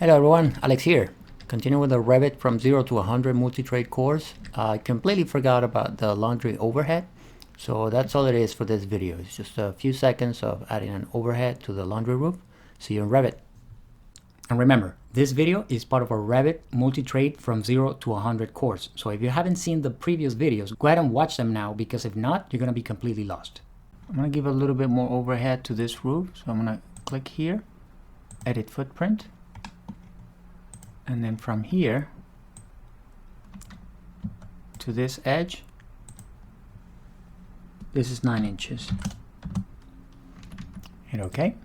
Hello everyone, Alex here. Continue with the Revit from 0 to 100 multi-trade course. I completely forgot about the laundry overhead. So that's all it is for this video. It's just a few seconds of adding an overhead to the laundry roof. See you in Revit. And remember, this video is part of our Revit multi-trade from 0 to 100 course. So if you haven't seen the previous videos, go ahead and watch them now, because if not, you're going to be completely lost. I'm going to give a little bit more overhead to this roof. So I'm going to click here, edit footprint. And then from here to this edge, this is 9 inches. Hit OK.